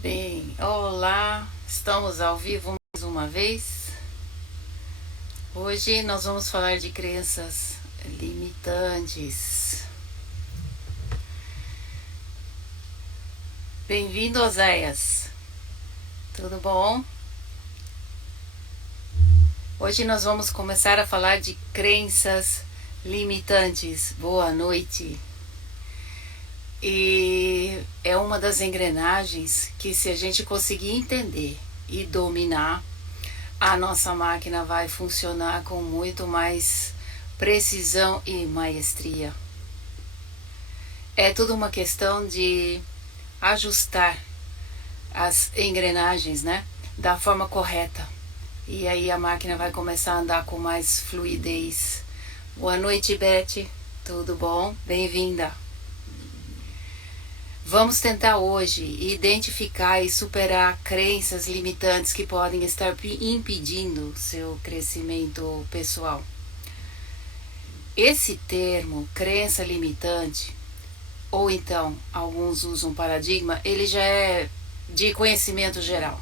Bem, olá, estamos ao vivo mais uma vez. Hoje nós vamos falar de crenças limitantes. Bem-vindo, Oséias. Tudo bom? Hoje nós vamos começar a falar de crenças limitantes. Boa noite. E é uma das engrenagens que, se a gente conseguir entender e dominar, a nossa máquina vai funcionar com muito mais precisão e maestria. É tudo uma questão de ajustar as engrenagens, né, da forma correta. E aí a máquina vai começar a andar com mais fluidez. Boa noite, Beth. Tudo bom? Bem-vinda. Vamos tentar hoje identificar e superar crenças limitantes que podem estar impedindo seu crescimento pessoal. Esse termo, crença limitante, ou então alguns usam paradigma, ele já é de conhecimento geral.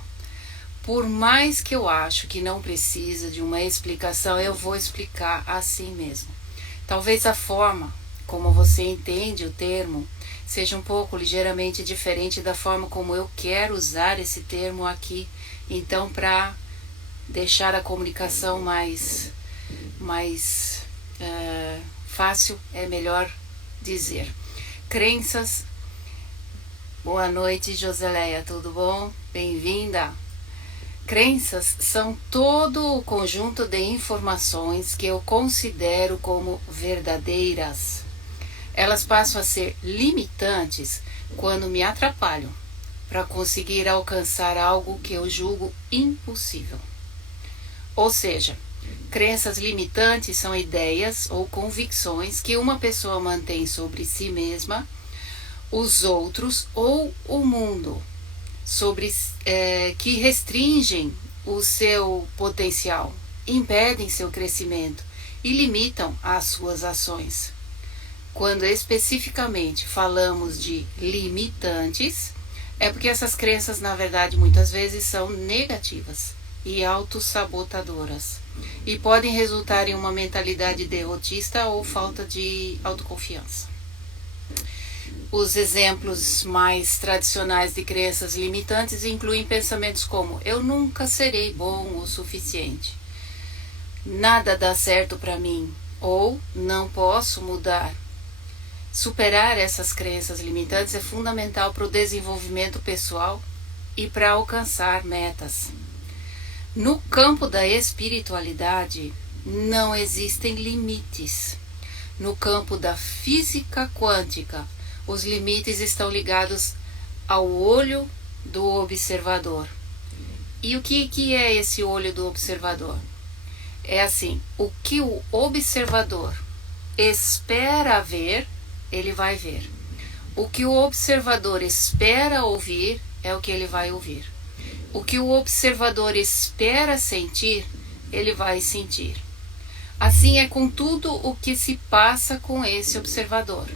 Por mais que eu acho que não precisa de uma explicação, eu vou explicar assim mesmo. Talvez a forma como você entende o termo seja um pouco ligeiramente diferente da forma como eu quero usar esse termo aqui. Então, para deixar a comunicação mais fácil, é melhor dizer. Crenças. Boa noite, Joseleia, tudo bom? Bem-vinda. Crenças são todo o conjunto de informações que eu considero como verdadeiras. Elas passam a ser limitantes quando me atrapalham para conseguir alcançar algo que eu julgo impossível. Ou seja, crenças limitantes são ideias ou convicções que uma pessoa mantém sobre si mesma, os outros ou o mundo, que restringem o seu potencial, impedem seu crescimento e limitam as suas ações. Quando especificamente falamos de limitantes, é porque essas crenças, na verdade, muitas vezes são negativas e autossabotadoras e podem resultar em uma mentalidade derrotista ou falta de autoconfiança. Os exemplos mais tradicionais de crenças limitantes incluem pensamentos como: eu nunca serei bom o suficiente, nada dá certo para mim, ou não posso mudar. Superar essas crenças limitantes é fundamental para o desenvolvimento pessoal e para alcançar metas. No campo da espiritualidade, não existem limites. No campo da física quântica, os limites estão ligados ao olho do observador. E o que é esse olho do observador? É assim: o que o observador espera ver, ele vai ver. O que o observador espera ouvir é o que ele vai ouvir. O que o observador espera sentir, ele vai sentir. Assim é com tudo o que se passa com esse observador.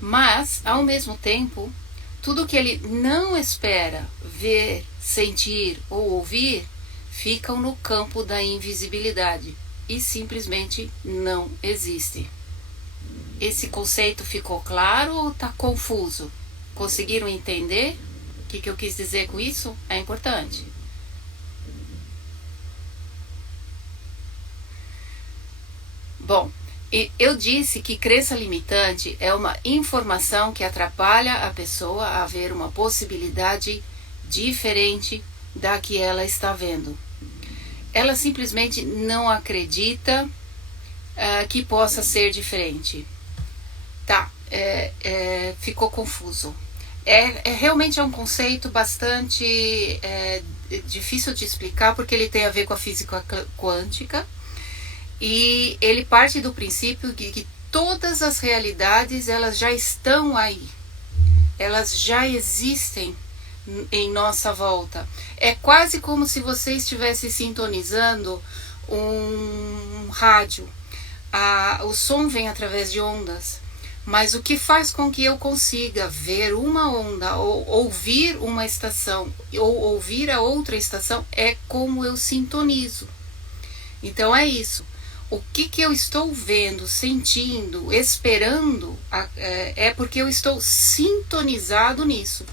Mas, ao mesmo tempo, tudo que ele não espera ver, sentir ou ouvir, ficam no campo da invisibilidade e simplesmente não existe. Esse conceito ficou claro ou está confuso? Conseguiram entender? O que eu quis dizer com isso? É importante. Bom, eu disse que crença limitante é uma informação que atrapalha a pessoa a ver uma possibilidade diferente da que ela está vendo. Ela simplesmente não acredita que possa ser diferente. Tá, ficou confuso. Realmente é um conceito bastante difícil de explicar, porque ele tem a ver com a física quântica e ele parte do princípio que todas as realidades elas já estão aí, elas já existem em nossa volta. É quase como se você estivesse sintonizando um rádio. O som vem através de ondas. Mas o que faz com que eu consiga ver uma onda ou ouvir uma estação ou ouvir a outra estação é como eu sintonizo. Então é isso. O que eu estou vendo, sentindo, esperando é porque eu estou sintonizado nisso.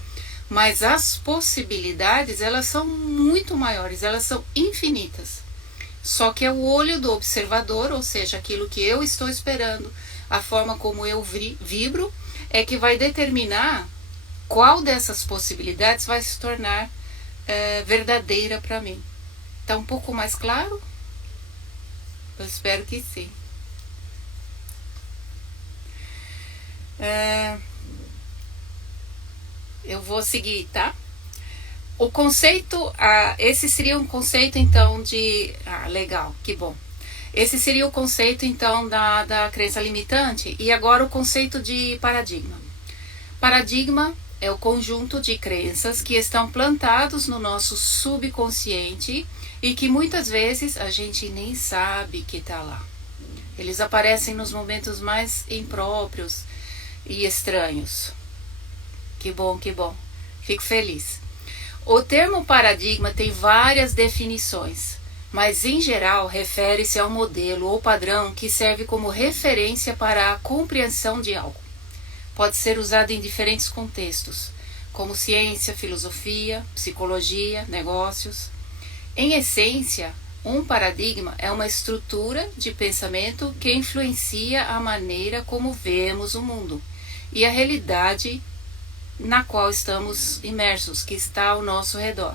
Mas as possibilidades, elas são muito maiores, elas são infinitas. Só que é o olho do observador, ou seja, aquilo que eu estou esperando, a forma como eu vibro, é que vai determinar qual dessas possibilidades vai se tornar verdadeira para mim. Tá um pouco mais claro? Eu espero que sim. Eu vou seguir, tá? O conceito, esse seria um conceito então de... legal, que bom. Esse seria o conceito então da crença limitante e agora o conceito de paradigma. Paradigma é o conjunto de crenças que estão plantados no nosso subconsciente e que muitas vezes a gente nem sabe que está lá. Eles aparecem nos momentos mais impróprios e estranhos. Que bom, que bom. Fico feliz. O termo paradigma tem várias definições, mas em geral refere-se ao modelo ou padrão que serve como referência para a compreensão de algo. Pode ser usado em diferentes contextos, como ciência, filosofia, psicologia, negócios. Em essência, um paradigma é uma estrutura de pensamento que influencia a maneira como vemos o mundo e a realidade na qual estamos imersos, que está ao nosso redor.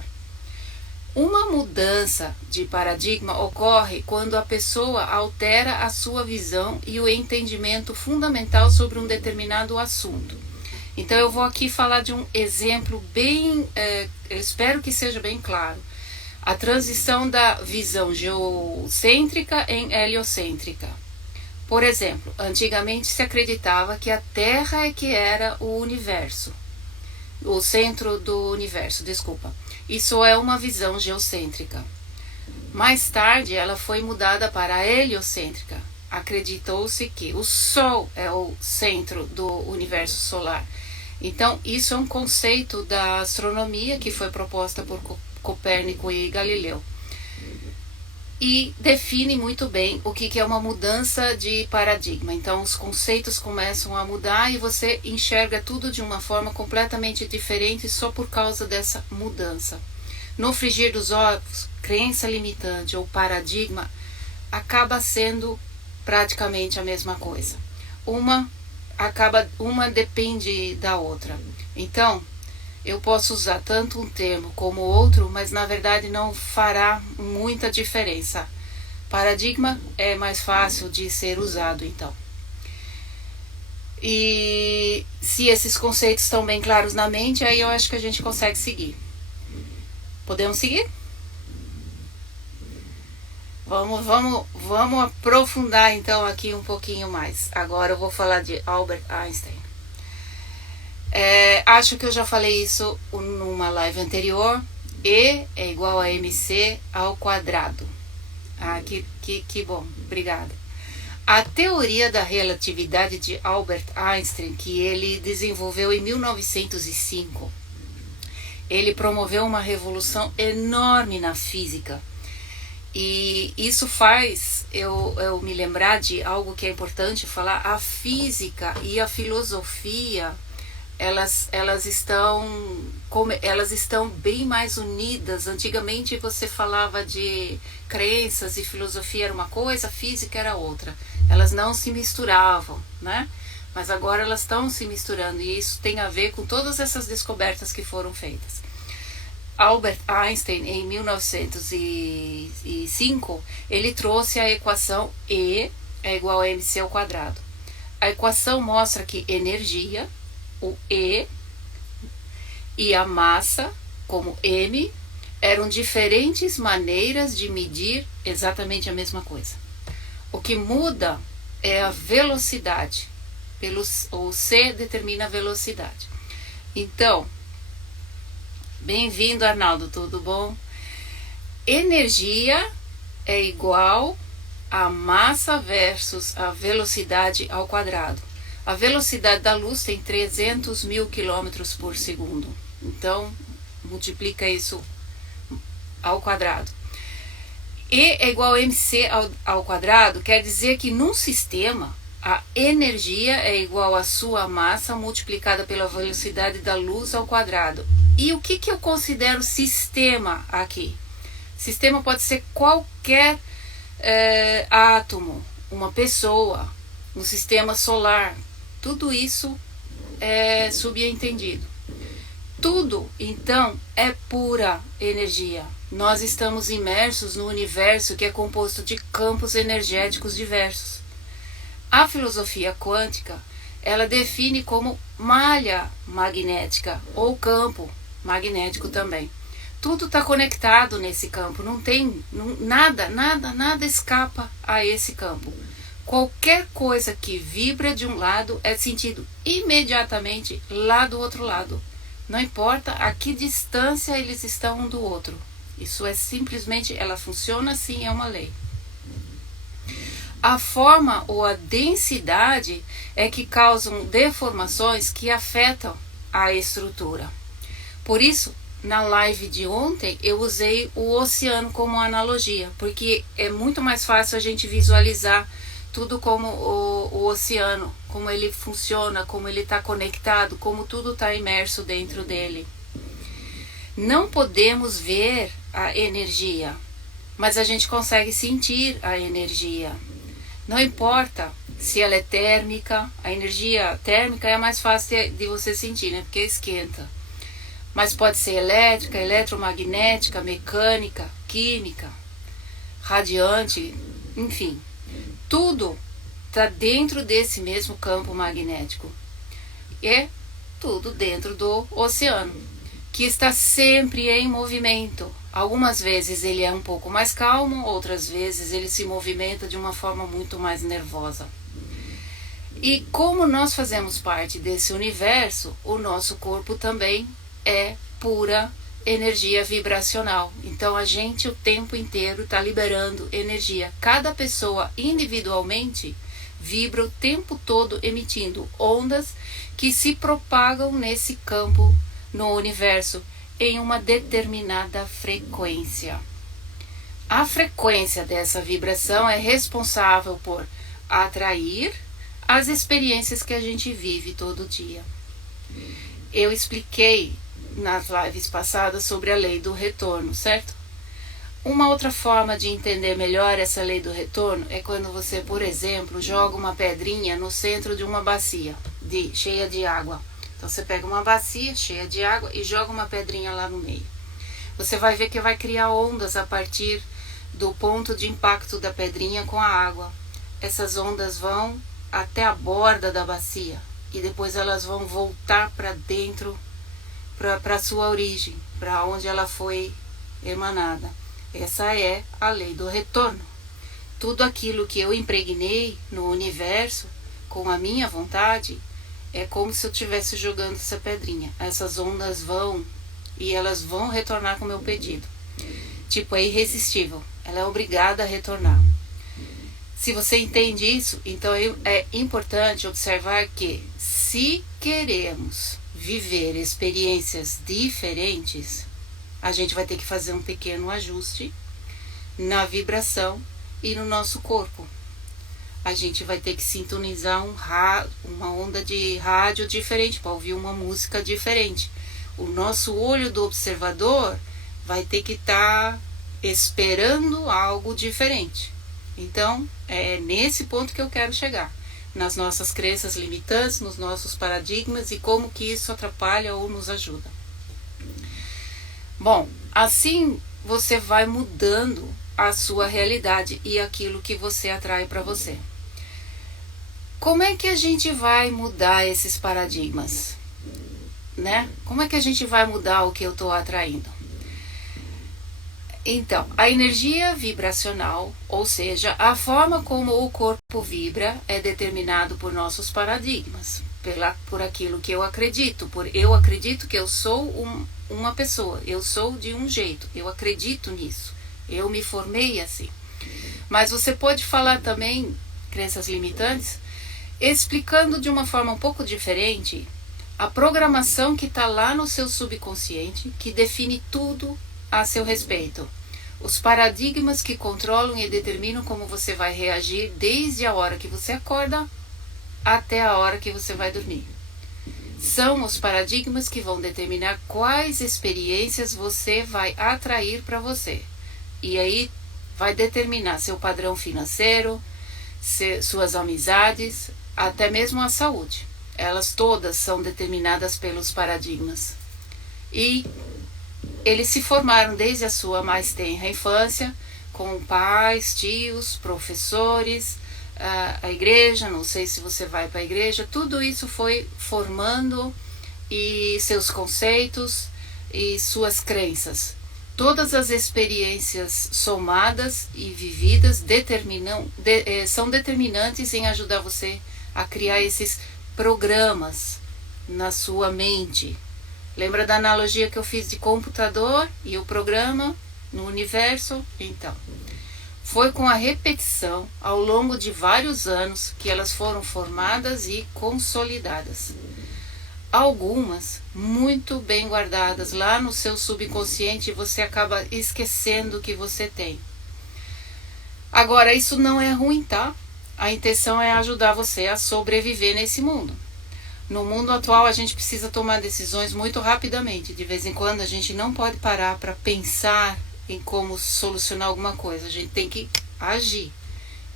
Uma mudança de paradigma ocorre quando a pessoa altera a sua visão e o entendimento fundamental sobre um determinado assunto. Então eu vou aqui falar de um exemplo bem, eu espero que seja bem claro. A transição da visão geocêntrica em heliocêntrica. Por exemplo, antigamente se acreditava que a Terra é que era o universo. O centro do universo, desculpa. Isso é uma visão geocêntrica. Mais tarde, ela foi mudada para a heliocêntrica. Acreditou-se que o Sol é o centro do universo solar. Então, isso é um conceito da astronomia que foi proposta por Copérnico e Galileu. E define muito bem o que é uma mudança de paradigma. Então os conceitos começam a mudar e você enxerga tudo de uma forma completamente diferente só por causa dessa mudança. No frigir dos ovos, crença limitante ou paradigma acaba sendo praticamente a mesma coisa. Uma depende da outra. Então, eu posso usar tanto um termo como outro, mas na verdade não fará muita diferença. Paradigma é mais fácil de ser usado, então. E se esses conceitos estão bem claros na mente, aí eu acho que a gente consegue seguir. Podemos seguir? Vamos aprofundar então aqui um pouquinho mais. Agora eu vou falar de Albert Einstein. Acho que eu já falei isso numa live anterior. E é igual a mc ao quadrado. Que bom, obrigada. A teoria da relatividade de Albert Einstein, que ele desenvolveu em 1905, ele promoveu uma revolução enorme na física. E isso faz eu me lembrar de algo que é importante falar. A física e a filosofia, elas estão bem mais unidas. Antigamente você falava de crenças e filosofia era uma coisa, física era outra. Elas não se misturavam, né? Mas agora elas estão se misturando e isso tem a ver com todas essas descobertas que foram feitas. Albert Einstein, em 1905, ele trouxe a equação E é igual a mc ao quadrado. A equação mostra que energia, o E, e a massa, como M, eram diferentes maneiras de medir exatamente a mesma coisa. O que muda é a velocidade. O C determina a velocidade. Então, bem-vindo, Arnaldo, tudo bom? Energia é igual a massa versus a velocidade ao quadrado. A velocidade da luz tem 300 mil quilômetros por segundo. Então, multiplica isso ao quadrado. E é igual a mc ao quadrado, quer dizer que num sistema, a energia é igual a sua massa multiplicada pela velocidade da luz ao quadrado. E o que eu considero sistema aqui? Sistema pode ser qualquer átomo, uma pessoa, um sistema solar. Tudo isso é subentendido. Tudo, então, é pura energia. Nós estamos imersos no universo que é composto de campos energéticos diversos. A filosofia quântica, ela define como malha magnética ou campo magnético também. Tudo está conectado nesse campo, não tem nada escapa a esse campo. Qualquer coisa que vibra de um lado é sentido imediatamente lá do outro lado. Não importa a que distância eles estão um do outro. Isso é simplesmente, ela funciona assim, é uma lei. A forma ou a densidade é que causam deformações que afetam a estrutura. Por isso, na live de ontem, eu usei o oceano como analogia, porque é muito mais fácil a gente visualizar tudo como o oceano, como ele funciona, como ele está conectado, como tudo está imerso dentro dele. Não podemos ver a energia, mas a gente consegue sentir a energia. Não importa se ela é térmica, a energia térmica é a mais fácil de você sentir, né? Porque esquenta. Mas pode ser elétrica, eletromagnética, mecânica, química, radiante, enfim. Tudo está dentro desse mesmo campo magnético. É tudo dentro do oceano, que está sempre em movimento. Algumas vezes ele é um pouco mais calmo, outras vezes ele se movimenta de uma forma muito mais nervosa. E como nós fazemos parte desse universo, o nosso corpo também é pura energia vibracional. Então a gente o tempo inteiro está liberando energia. Cada pessoa individualmente vibra o tempo todo emitindo ondas que se propagam nesse campo no universo em uma determinada frequência. A frequência dessa vibração é responsável por atrair as experiências que a gente vive todo dia. Eu expliquei nas lives passadas sobre a lei do retorno, certo? Uma outra forma de entender melhor essa lei do retorno é quando você, por exemplo, joga uma pedrinha no centro de uma bacia cheia de água. Então você pega uma bacia cheia de água e joga uma pedrinha lá no meio. Você vai ver que vai criar ondas a partir do ponto de impacto da pedrinha com a água. Essas ondas vão até a borda da bacia e depois elas vão voltar para dentro, para a sua origem, para onde ela foi emanada. Essa é a lei do retorno. Tudo aquilo que eu impregnei no universo com a minha vontade é como se eu estivesse jogando essa pedrinha. Essas ondas vão e elas vão retornar com o meu pedido. Tipo, é irresistível. Ela é obrigada a retornar. Se você entende isso, então é importante observar que se queremos viver experiências diferentes, a gente vai ter que fazer um pequeno ajuste na vibração e no nosso corpo. A gente vai ter que sintonizar uma onda de rádio diferente para ouvir uma música diferente. O nosso olho do observador vai ter que estar esperando algo diferente. Então, é nesse ponto que eu quero chegar. Nas nossas crenças limitantes, nos nossos paradigmas e como que isso atrapalha ou nos ajuda. Bom, assim você vai mudando a sua realidade e aquilo que você atrai para você. Como é que a gente vai mudar esses paradigmas? Né? Como é que a gente vai mudar o que eu estou atraindo? Então, a energia vibracional, ou seja, a forma como o corpo vibra, é determinado por nossos paradigmas, por aquilo que eu acredito. Eu acredito que eu sou uma pessoa, eu sou de um jeito, eu acredito nisso, eu me formei assim. Mas você pode falar também, crenças limitantes, Explicando de uma forma um pouco diferente, a programação que está lá no seu subconsciente, que define tudo a seu respeito. Os paradigmas que controlam e determinam como você vai reagir desde a hora que você acorda até a hora que você vai dormir. São os paradigmas que vão determinar quais experiências você vai atrair para você. E aí vai determinar seu padrão financeiro, suas amizades, até mesmo a saúde. Elas todas são determinadas pelos paradigmas. E eles se formaram desde a sua mais tenra infância, com pais, tios, professores, a igreja, não sei se você vai para a igreja, tudo isso foi formando e seus conceitos e suas crenças. Todas as experiências somadas e vividas são determinantes em ajudar você a criar esses programas na sua mente. Lembra da analogia que eu fiz de computador e o programa no universo? Então, foi com a repetição ao longo de vários anos que elas foram formadas e consolidadas. Algumas muito bem guardadas lá no seu subconsciente e você acaba esquecendo que você tem. Agora, isso não é ruim, tá? A intenção é ajudar você a sobreviver nesse mundo. No mundo atual a gente precisa tomar decisões muito rapidamente. De vez em quando a gente não pode parar para pensar em como solucionar alguma coisa. A gente tem que agir.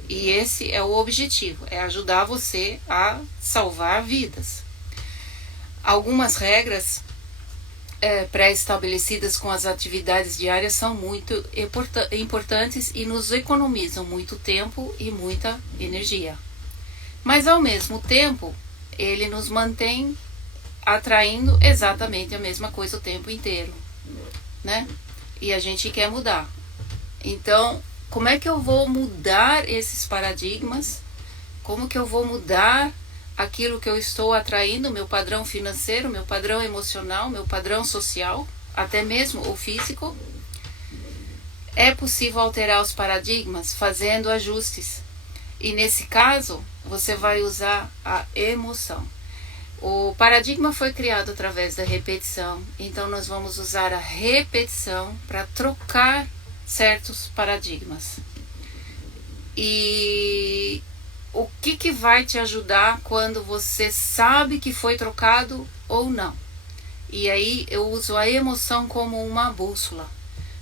E esse é o objetivo, é ajudar você a salvar vidas. Algumas regras pré-estabelecidas com as atividades diárias são muito importantes e nos economizam muito tempo e muita energia. Mas ao mesmo tempo, ele nos mantém atraindo exatamente a mesma coisa o tempo inteiro, né? E a gente quer mudar. Então, como é que eu vou mudar esses paradigmas? Como que eu vou mudar aquilo que eu estou atraindo, meu padrão financeiro, meu padrão emocional, meu padrão social, até mesmo o físico? É possível alterar os paradigmas fazendo ajustes. E nesse caso, você vai usar a emoção. O paradigma foi criado através da repetição, então nós vamos usar a repetição para trocar certos paradigmas. E o que vai te ajudar quando você sabe que foi trocado ou não? E aí eu uso a emoção como uma bússola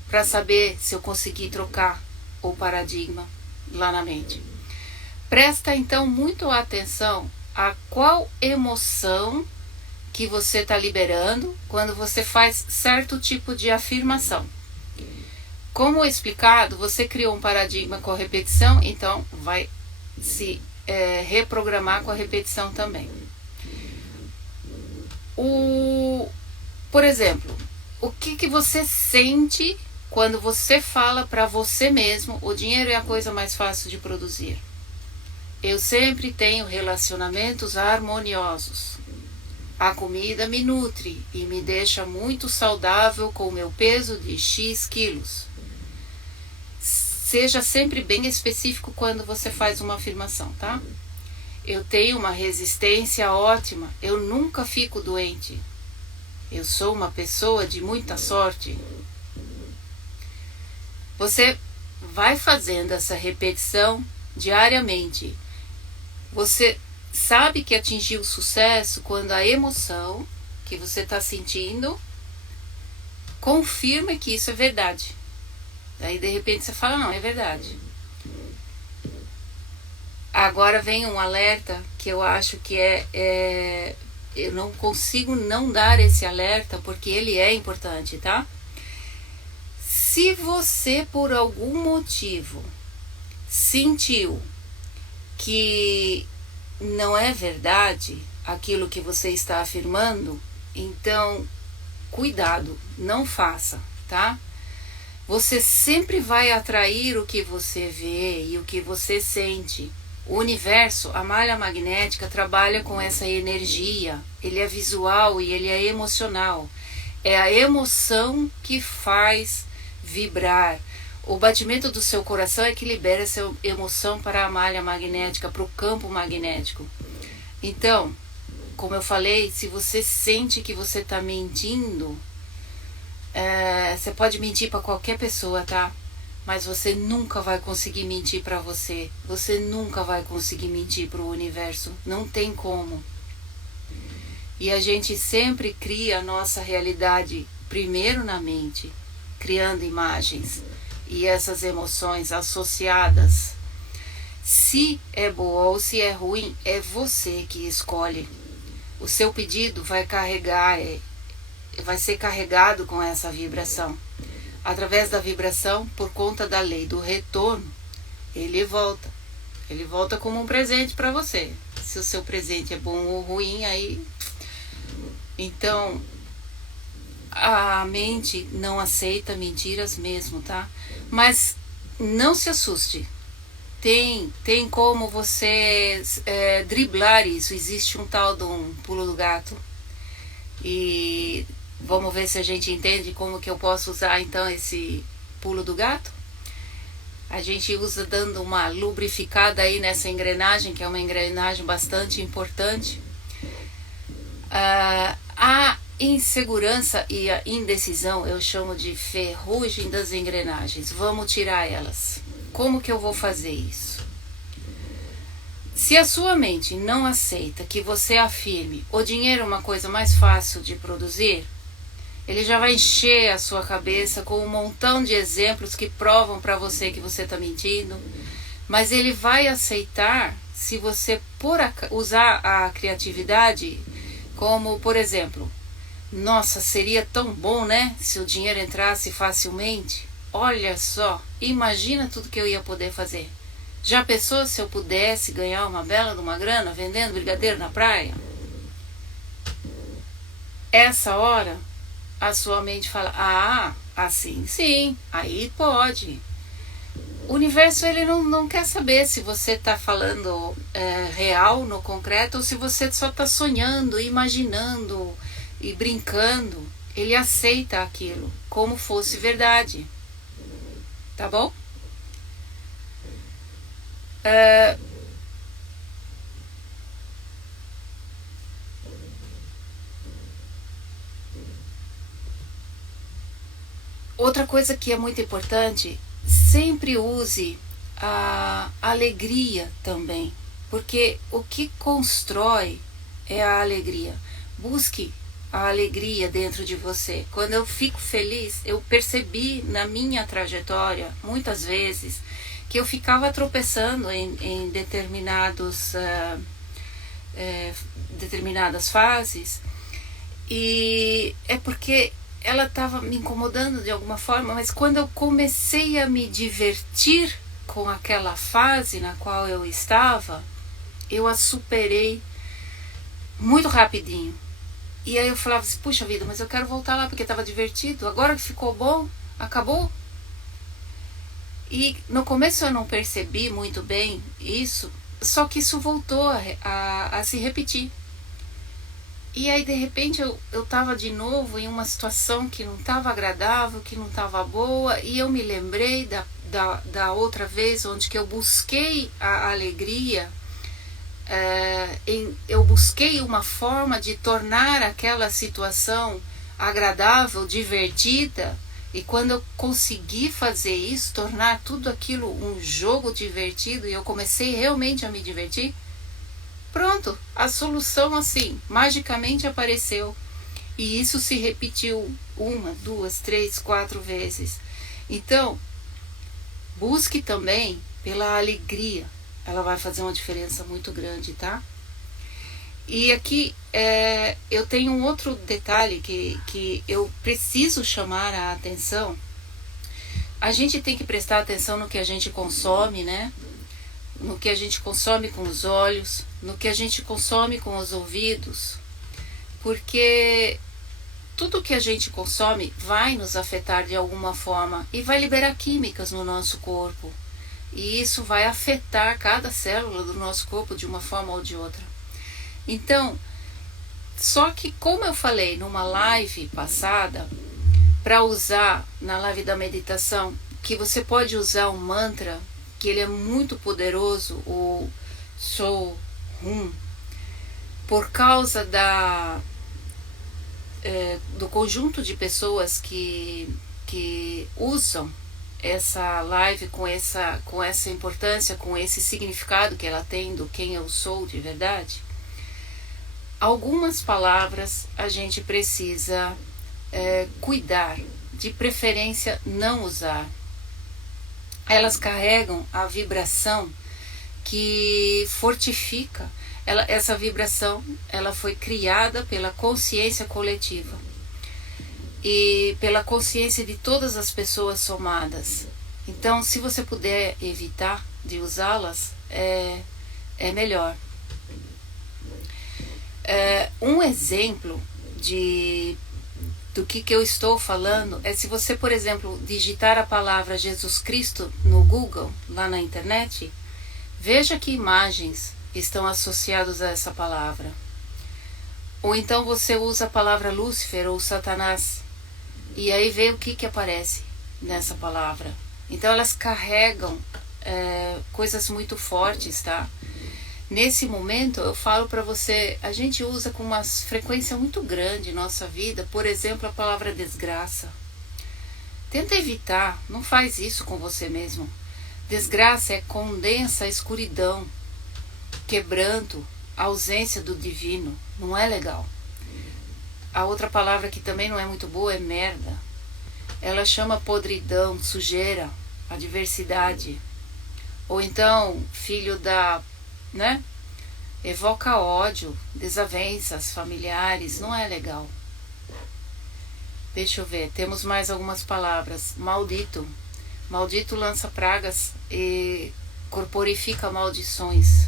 para saber se eu consegui trocar o paradigma lá na mente. Presta então muito atenção a qual emoção que você está liberando quando você faz certo tipo de afirmação. Como explicado, você criou um paradigma com a repetição, então vai se reprogramar com a repetição também. Por exemplo, o que você sente quando você fala para você mesmo: o dinheiro é a coisa mais fácil de produzir? Eu sempre tenho relacionamentos harmoniosos. A comida me nutre e me deixa muito saudável com o meu peso de X quilos. Seja sempre bem específico quando você faz uma afirmação, tá? Eu tenho uma resistência ótima, eu nunca fico doente. Eu sou uma pessoa de muita sorte. Você vai fazendo essa repetição diariamente. Você sabe que atingiu sucesso quando a emoção que você está sentindo confirma que isso é verdade. Aí de repente você fala: não, é verdade. Agora vem um alerta que eu acho que eu não consigo não dar esse alerta porque ele é importante, tá? Se você por algum motivo sentiu que não é verdade aquilo que você está afirmando, então cuidado, não faça, tá? Você sempre vai atrair o que você vê e o que você sente. O universo, a malha magnética, trabalha com essa energia. Ele é visual e ele é emocional. É a emoção que faz vibrar. O batimento do seu coração é que libera essa emoção para a malha magnética, para o campo magnético. Então, como eu falei, se você sente que você está mentindo, você pode mentir para qualquer pessoa, tá? Mas você nunca vai conseguir mentir para você. Você nunca vai conseguir mentir para o universo. Não tem como. E a gente sempre cria a nossa realidade primeiro na mente, criando imagens e essas emoções associadas. Se é boa ou se é ruim, é você que escolhe. O seu pedido vai vai ser carregado com essa vibração. Através da vibração, por conta da lei do retorno, ele volta. Ele volta como um presente para você. Se o seu presente é bom ou ruim, aí... Então, a mente não aceita mentiras mesmo, tá? Mas não se assuste. Tem como você driblar isso. Existe um tal de um pulo do gato. E vamos ver se a gente entende como que eu posso usar então esse pulo do gato. A gente usa dando uma lubrificada aí nessa engrenagem, que é uma engrenagem bastante importante. A insegurança e a indecisão eu chamo de ferrugem das engrenagens. Vamos tirar elas. Como que eu vou fazer isso? Se a sua mente não aceita que você afirme o dinheiro é uma coisa mais fácil de produzir, ele já vai encher a sua cabeça com um montão de exemplos que provam para você que você está mentindo, mas ele vai aceitar se você usar a criatividade como, por exemplo, nossa, seria tão bom, né, se o dinheiro entrasse facilmente. Olha só, imagina tudo que eu ia poder fazer. Já pensou se eu pudesse ganhar uma bela de uma grana vendendo brigadeiro na praia? Essa hora, a sua mente fala, assim sim, aí pode. O universo ele não quer saber se você está falando real, no concreto, ou se você só está sonhando, imaginando e brincando. Ele aceita aquilo como fosse verdade. Tá bom? Outra coisa que é muito importante, sempre use a alegria também, porque o que constrói é a alegria. Busque a alegria dentro de você. Quando eu fico feliz, eu percebi na minha trajetória, muitas vezes, que eu ficava tropeçando em determinadas fases, e é porque ela estava me incomodando de alguma forma, mas quando eu comecei a me divertir com aquela fase na qual eu estava, eu a superei muito rapidinho. E aí eu falava assim, puxa vida, mas eu quero voltar lá porque estava divertido, agora que ficou bom, acabou. E no começo eu não percebi muito bem isso, só que isso voltou a se repetir. E aí de repente eu tava de novo em uma situação que não estava agradável, que não estava boa, e eu me lembrei da outra vez onde que eu busquei a alegria, eu busquei uma forma de tornar aquela situação agradável, divertida, e quando eu consegui fazer isso, tornar tudo aquilo um jogo divertido, e eu comecei realmente a me divertir, pronto, a solução assim, magicamente apareceu. E isso se repetiu 1, 2, 3, 4 vezes. Então, busque também pela alegria. Ela vai fazer uma diferença muito grande, tá? E aqui eu tenho um outro detalhe que eu preciso chamar a atenção. A gente tem que prestar atenção no que a gente consome, né? No que a gente consome com os olhos, no que a gente consome com os ouvidos, porque tudo que a gente consome vai nos afetar de alguma forma e vai liberar químicas no nosso corpo, e isso vai afetar cada célula do nosso corpo de uma forma ou de outra. Então, só que como eu falei numa live passada, para usar na live da meditação, que você pode usar um mantra que ele é muito poderoso, o Sou Hum. por causa do conjunto de pessoas que usam essa live com essa importância, com esse significado que ela tem do quem eu sou de verdade, algumas palavras a gente precisa cuidar, de preferência não usar. Elas carregam a vibração que fortifica. Essa vibração ela foi criada pela consciência coletiva e pela consciência de todas as pessoas somadas. Então, se você puder evitar de usá-las, é melhor. Um exemplo do que eu estou falando é se você, por exemplo, digitar a palavra Jesus Cristo no Google, lá na internet, veja que imagens estão associadas a essa palavra. Ou então você usa a palavra Lúcifer ou Satanás, e aí vê o que aparece nessa palavra. Então elas carregam coisas muito fortes, tá? Nesse momento eu falo para você, a gente usa com uma frequência muito grande em nossa vida, por exemplo, a palavra desgraça. Tenta evitar, não faz isso com você mesmo. Desgraça condensa a escuridão, quebranto, a ausência do divino, não é legal. A outra palavra que também não é muito boa é merda. Ela chama podridão, sujeira, adversidade. Ou então, filho da, né? Evoca ódio, desavenças familiares, não é legal. Deixa eu ver, temos mais algumas palavras. Maldito. Maldito lança pragas e corporifica maldições.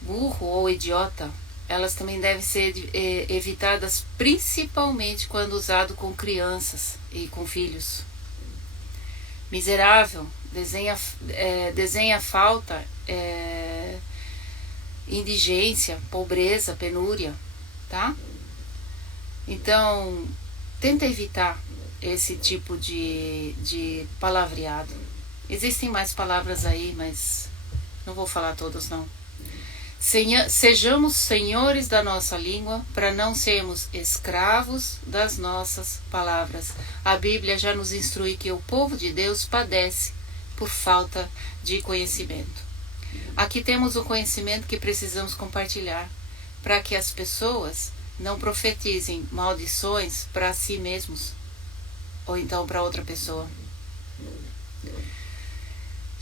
Burro ou idiota, elas também devem ser evitadas, principalmente quando usado com crianças e com filhos. Miserável, desenha falta, indigência, pobreza, penúria, tá? Então, tenta evitar esse tipo de palavreado. Existem mais palavras aí, mas não vou falar todas não. Sejamos senhores da nossa língua, para não sermos escravos das nossas palavras. A Bíblia já nos instrui que o povo de Deus padece por falta de conhecimento. Aqui temos o conhecimento que precisamos compartilhar, para que as pessoas não profetizem maldições para si mesmos, ou então para outra pessoa.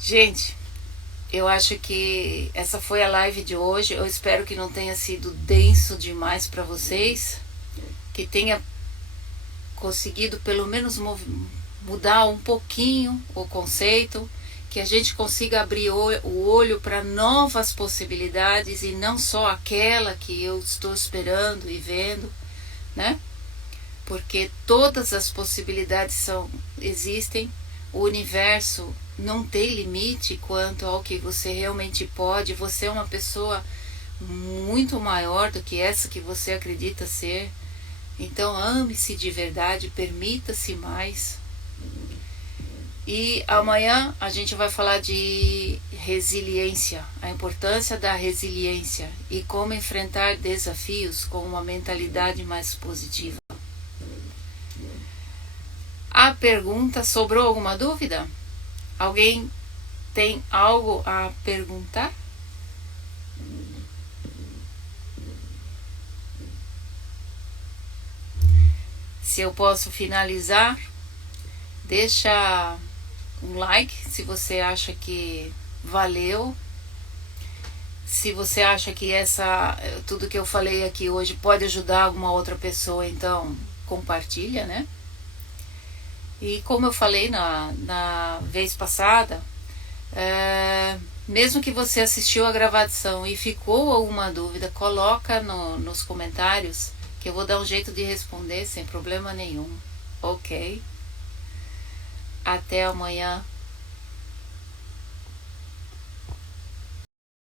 Gente, eu acho que essa foi a live de hoje. Eu espero que não tenha sido denso demais para vocês, que tenha conseguido pelo menos mudar um pouquinho o conceito, que a gente consiga abrir o olho para novas possibilidades e não só aquela que eu estou esperando e vendo, né? Porque todas as possibilidades existem. O universo não tem limite quanto ao que você realmente pode. Você é uma pessoa muito maior do que essa que você acredita ser. Então ame-se de verdade, permita-se mais. E amanhã a gente vai falar de resiliência, a importância da resiliência e como enfrentar desafios com uma mentalidade mais positiva. A pergunta, sobrou alguma dúvida? Alguém tem algo a perguntar? Se eu posso finalizar, deixa um like se você acha que valeu. Se você acha que tudo que eu falei aqui hoje pode ajudar alguma outra pessoa, então compartilha, né? E como eu falei na vez passada, mesmo que você assistiu a gravação e ficou alguma dúvida, coloca nos comentários que eu vou dar um jeito de responder sem problema nenhum, ok? Até amanhã.